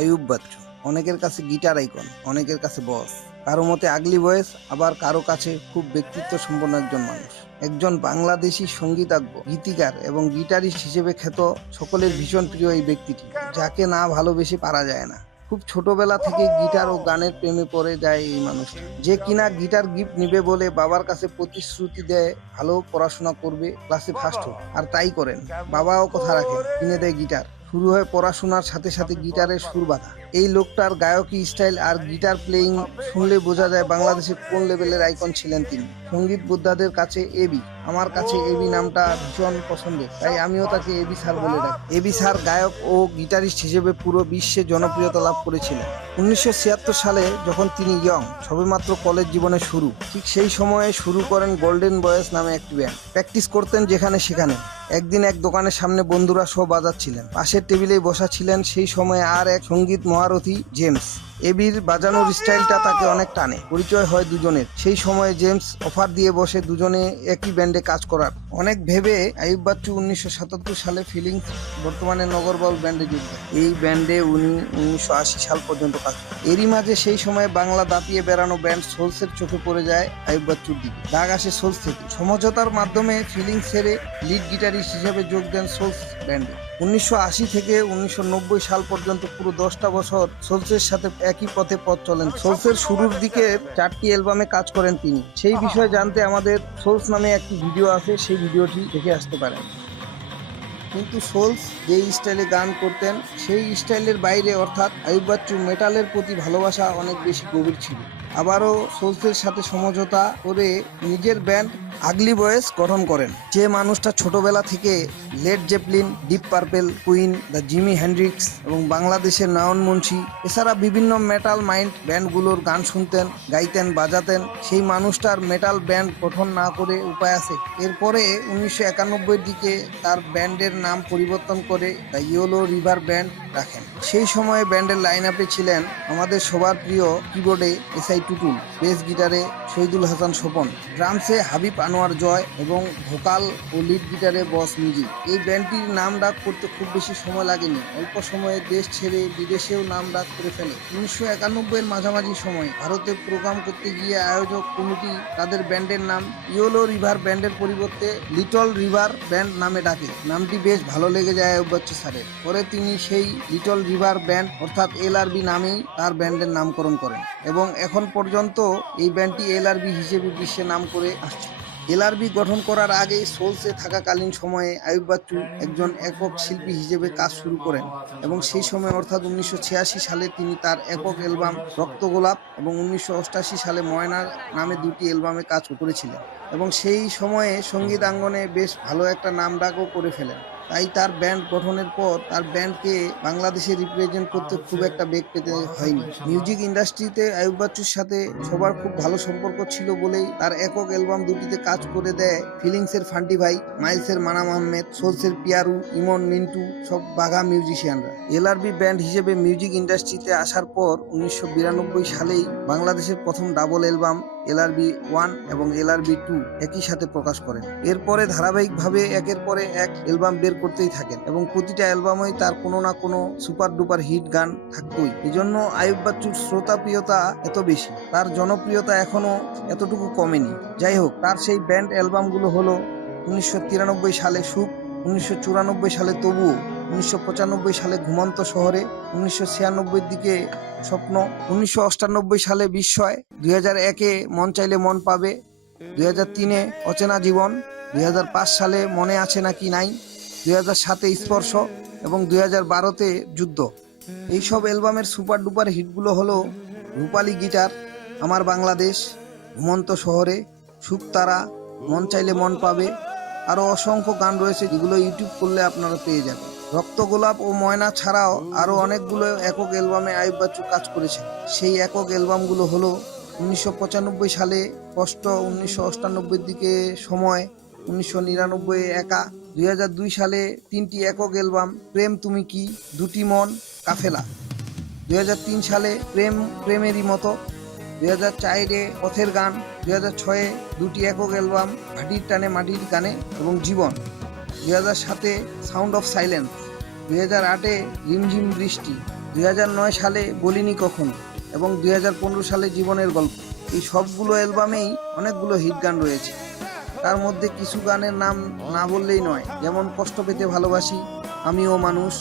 আইয়ুব বাচ্চু অনেকের কাছে guitar icon, অনেকের কাছে বস, কারো মতে আগলি ভয়েস, আবার কারো কাছে খুব ব্যক্তিত্ব সম্পন্ন একজন মানুষ। একজন বাংলাদেশি সঙ্গীতজ্ঞ, গীতিকার এবং গিটারিস্ট হিসেবে খ্যাত। সকলের ভীষণ প্রিয় এই ব্যক্তিটি, যাকে না ভালোবেসে পারা যায় না। খুব ছোটবেলা থেকে গিটার ও গানের প্রেমে পড়ে যায় এই মানুষটা, যে কিনা গিটার গিফট নিবে বলে বাবার কাছে প্রতিশ্রুতি দেয় ভালো পড়াশোনা করবে, ক্লাসে ফার্স্ট হোক, আর তাই করেন। বাবাও কথা রাখেন, কিনে দেয় গিটার। শুরু হয় পড়াশোনার সাথে সাথে গিটারের সুর বাঁধা। এই লোকটার গায়কী স্টাইল আর গিটার প্লেয়িং শুনলে বোঝা যায় বাংলাদেশে কোন লেভেলের আইকন ছিলেন তিনি। সঙ্গীত বোদ্ধাদের কাছে এবি, আমার কাছে এবি নামটা ভীষণ পছন্দের, তাই আমিও তাকে এবি স্যার বলে ডাকি। এবি স্যার গায়ক ও গিটারিস্ট হিসেবে পুরো বিশ্বে জনপ্রিয়তা লাভ করেছিলেন। 1976 সালে যখন তিনি সবেমাত্র কলেজ জীবনের শুরু, ঠিক সেই সময়ে শুরু করেন গোল্ডেন বয়েস নামে একটি ব্যান্ড। প্র্যাকটিস করতেন যেখানে সেখানে। একদিন এক দোকানের সামনে বন্ধুরা শো বাজাচ্ছিলেন, পাশের টেবিলেই বসা ছিলেন সেই সময়ে আর এক সঙ্গীত মহারথী জেমস। এবির বাজানোর স্টাইলটা তাকে অনেক টানে, পরিচয় হয় দুজনের। সেই সময়ে জেমস অফার দিয়ে বসে দুজনে একই ব্যান্ডে কাজ করার। অনেক ভেবে আইয়ুব বাচ্চু 1977 সালে ফিলিংস, বর্তমানে নগরবাউল ব্যান্ডে যোগ দেন। এই ব্যান্ডে উনি 1980 সাল পর্যন্ত কাজ করেন। এরই মাঝে সেই সময়ে বাংলা দাপিয়ে বেড়ানো ব্যান্ড সোলসের চোখে পড়ে যায় আইয়ুব বাচ্চুর দিকে। ডাক আসে সোলস থেকে। সমঝোতার মাধ্যমে ফিলিংস ছেড়ে লিড গিটারিস্ট হিসেবে যোগ দেন সোলস ব্যান্ডে। 1980 থেকে 1990 সাল পর্যন্ত পুরো 10টা বছর সোলসের সাথে একই পথে পথ চলেন। সোলসের শুরুর দিকে 4টি অ্যালবামে কাজ করেন তিনি। সেই বিষয়ে জানতে আমাদের সোলস নামে একটি ভিডিও আছে, সেই ভিডিওটি দেখে আসতে পারেন। কিন্তু সোলস যে স্টাইলে গান করতেন সেই স্টাইলের বাইরে, অর্থাৎ আইয়ুব বাচ্চু মেটালের প্রতি ভালোবাসা অনেক বেশি গভীর ছিল। আবারও সোলসের সাথে সমঝোতা করে নিজের ব্যান্ড আগলি বয়েস গঠন করেন। যে মানুষটা ছোটবেলা থেকে lead Zeppelin, deep purple, queen, the Jimmy Hendrix এবং বাংলাদেশের নয়ন মুন্সি এছাড়া বিভিন্ন মেটাল মাইন্ড ব্যান্ডগুলোর গান শুনতেন, গাইতেন, বাজাতেন, সেই মানুষটার মেটাল ব্যান্ড গঠন না করে উপায় আছে। এরপরে 1991 দিকে তার ব্যান্ডের নাম পরিবর্তন করে দ্য ইয়েলো রিভার ব্যান্ড রাখেন। সেই সময়ে ব্যান্ডের লাইন আপে ছিলেন আমাদের সবার প্রিয় কিবোর্ডে এসআই টুটুল, বেস গিটারে শহীদুল হাসান স্বপন, ড্রামসে হাবিব আনোয়ার জয় এবং ভোকাল ও লিড গিটারে বস মিউজিক। এই ব্যান্ডটির নাম ডাক করতে খুব বেশি সময় লাগেনি, অল্প সময়ে দেশ ছেড়ে বিদেশেও নাম ডাক করে ফেলে। 1991-এর মাঝামাঝি সময়ে ভারতে প্রোগ্রাম করতে গিয়ে আয়োজক কমিটি তাদের ব্যান্ডের নাম ইয়েলো রিভার ব্যান্ডের পরিবর্তে লিটল রিভার ব্যান্ড নামে ডাকে। নামটি বেশ ভালো লেগে যায় আইয়ুব বাচ্চু স্যারের। পরে তিনি সেই লিটল রিভার ব্যান্ড অর্থাৎ এলআরবি নামেই তার ব্যান্ডের নামকরণ করেন এবং এখন পর্যন্ত এই ব্যান্ডটি এলআরবি হিসেবে বিশ্বে নাম করে আসছে। এলআরবি গঠন করার আগে সোলসে থাকাকালীন সময়ে আইয়ুব বাচ্চু একজন একক শিল্পী হিসেবে কাজ শুরু করেন এবং সেই সময় অর্থাৎ 1986 সালে তিনি তার একক অ্যালবাম রক্ত গোলাপ এবং 1988 সালে ময়নার নামে 2টি অ্যালবামে কাজ করেছিলেন এবং সেই সময়ে সঙ্গীতাঙ্গনে বেশ ভালো একটা নাম ডাকও করে ফেলেন। তাই তার ব্যান্ড গঠনের পর তার ব্যান্ডকে বাংলাদেশে রিপ্রেজেন্ট করতে খুব একটা বেগ পেতে হয়নি। মিউজিক ইন্ডাস্ট্রিতে আইয়ুব বাচ্চুর সাথে সবার খুব ভালো সম্পর্ক ছিল বলেই তার একক অ্যালবাম 2টিতে কাজ করে দেয় ফিলিংসের ফান্টি ভাই, মাইলসের মানাম আহমেদ, সোলসের পিয়ারু, ইমন, মিন্টু, সব বাঘা মিউজিশিয়ানরা। এলআরবি ব্যান্ড হিসেবে মিউজিক ইন্ডাস্ট্রিতে আসার পর 1992 সালেই বাংলাদেশের প্রথম ডাবল অ্যালবাম এলআরবি 1 এবং এলআরবি 2 একই সাথে প্রকাশ করেন। এরপরে ধারাবাহিকভাবে একের পরে এক অ্যালবাম বের করতেই থাকেন এবং প্রতিটা অ্যালবামেই তার কোনো না কোনো সুপার ডুপার হিট গান থাকতই। এজন্য আইয়ুব বাচ্চুর শ্রোতাপ্রিয়তা এত বেশি, তার জনপ্রিয়তা এখনো এতটুকু কমেনি। যাই হোক, তার সেই ব্যান্ড অ্যালবামগুলো হলো 1993 সালে সুখ, 1994 সালে তবুও, 1995 সালে ঘুমন্ত শহরে, 1996 দিকে স্বপ্ন, 1998 সালে বিস্ময়, 2001-এ মন চাইলে মন পাবে, 2003-এ অচেনা জীবন, 2005 সালে মনে আছে নাকি নাই, 2007-এ স্পর্শ এবং 2012-তে যুদ্ধ। এইসব অ্যালবামের সুপার ডুপার হিটগুলো হলো রূপালী গিটার, আমার বাংলাদেশ, ঘুমন্ত শহরে, সুখ তারা, মন চাইলে মন পাবে। আরও অসংখ্য গান রয়েছে যেগুলো ইউটিউব করলে আপনারা পেয়ে যাবেন। রক্ত গোলাপ ও ময়না ছাড়াও আরও অনেকগুলো একক অ্যালবামে আইয়ুব বাচ্চু কাজ করেছেন। সেই একক অ্যালবামগুলো হলো 1995 সালে কষ্ট, 1998 দিকে সময়, 1999 একা, 2002 সালে 3টি একক অ্যালবাম প্রেম তুমি কি, দুটি মন, কাফেলা, 2003 সালে প্রেম প্রেমেরই মতো, 2004 পথের গান, 2006 2টি একক অ্যালবাম ভাটির টানে মাটির গানে এবং জীবন, 2007 সাউন্ড অফ সাইলেন্স, 2008 রিমঝিম বৃষ্টি, 2009 সালে বলিনি কখনো এবং 2015 সালে জীবনের গল্প। এই সবগুলো অ্যালবামেই অনেকগুলো হিট গান রয়েছে। তার মধ্যে কিছু গানের নাম না বললেই নয়, যেমন কষ্ট পেতে ভালোবাসি, আমিও মানুষ,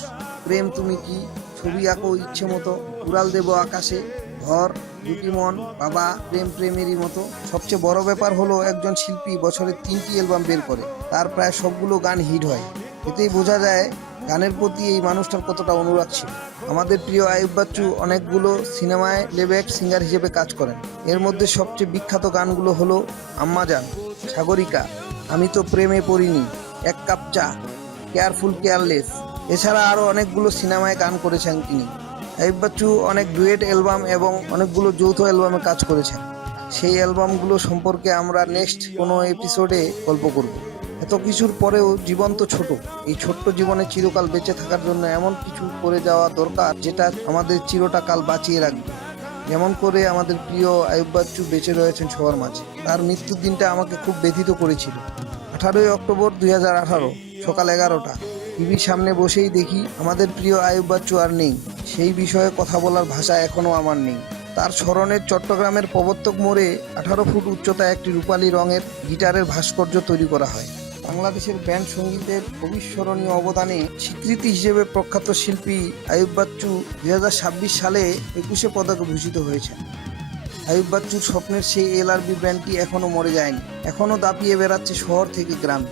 প্রেম তুমি কি, ছবি আঁকো ইচ্ছে মতো, উড়াল দেব আকাশে, ঘর, দুটি মন, বাবা, প্রেম প্রেমেরই মতো। সবচেয়ে বড় ব্যাপার হলো একজন শিল্পী বছরে 3টি অ্যালবাম বের করে, তার প্রায় সবগুলো গান হিট হয়। এতেই বোঝা যায় গানের প্রতি এই মানুষটার কতটা অনুরাগ ছিল। আমাদের প্রিয় আইয়ুব বাচ্চু অনেকগুলো সিনেমায় প্লেব্যাক সিঙ্গার হিসেবে কাজ করেন। এর মধ্যে সবচেয়ে বিখ্যাত গানগুলো হলো আম্মাজান, সাগরিকা, আমি তো প্রেমে পড়িনি, এক কাপ চা, কেয়ারফুল কেয়ারলেস। এছাড়া আরও অনেকগুলো সিনেমায় গান করেছেন তিনি। আইয়ুব বাচ্চু অনেক ডুয়েট অ্যালবাম এবং অনেকগুলো যৌথ অ্যালবামে কাজ করেছেন। সেই অ্যালবামগুলো সম্পর্কে আমরা নেক্সট কোনো এপিসোডে গল্প করব। এত কিছুর পরেও জীবন তো ছোট। এই ছোট্ট জীবনে চিরকাল বেঁচে থাকার জন্য এমন কিছু করে যাওয়া দরকার যেটা আমাদের চিরটা কাল বাঁচিয়ে রাখবে। যেমন করে আমাদের প্রিয় আইয়ুব বাচ্চু বেঁচে রয়েছেন সবার মাঝে। তার মৃত্যুর দিনটা আমাকে খুব ব্যথিত করেছিল। 18 অক্টোবর 2018 সকাল 11টা টিভির সামনে বসেই দেখি আমাদের প্রিয় আইয়ুব বাচ্চু আর নেই। সেই বিষয়ে কথা বলার ভাষা এখনও আমার নেই। তার স্মরণে চট্টগ্রামের প্রবর্তক মোড়ে 18 ফুট উচ্চতায় একটি রূপালী রঙের গিটারের ভাস্কর্য তৈরি করা হয়। বাংলাদেশের ব্যান্ড সঙ্গীতের অবিস্মরণীয় অবদানে স্বীকৃতি হিসেবে প্রখ্যাত শিল্পী আইয়ুব বাচ্চু 2026 সালে 21 পদকে ভূষিত হয়েছেন। আইয়ুব বাচ্চুর স্বপ্নের সেই এলআরবি ব্যান্ডটি এখনও মরে যায়নি, এখনও দাপিয়ে বেড়াচ্ছে শহর থেকে গ্রাম,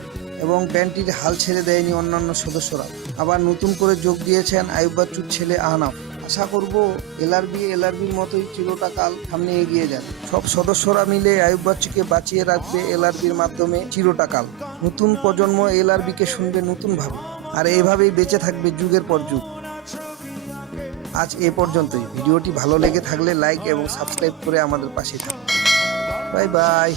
এবং ব্যান্ডটির হাল ছেড়ে দেয়নি অন্যান্য সদস্যরা। আবার নতুন করে যোগ দিয়েছেন আইয়ুব বাচ্চুর ছেলে আহনাফ। আশা করব এলআরবির মতোই চিরটা কাল সামনে এগিয়ে যাবে। সব সদস্যরা মিলে আইয়ুব বাচ্চুকে বাঁচিয়ে রাখবে এলআরবির মাধ্যমে চিরটা কাল। নতুন প্রজন্ম এলআরবিকে শুনবে নতুনভাবে, আর এভাবেই বেঁচে থাকবে যুগের পর যুগ। আজ এ পর্যন্তই। ভিডিওটি ভালো লেগে থাকলে লাইক এবং সাবস্ক্রাইব করে আমাদের পাশে থাকুন। Bye bye.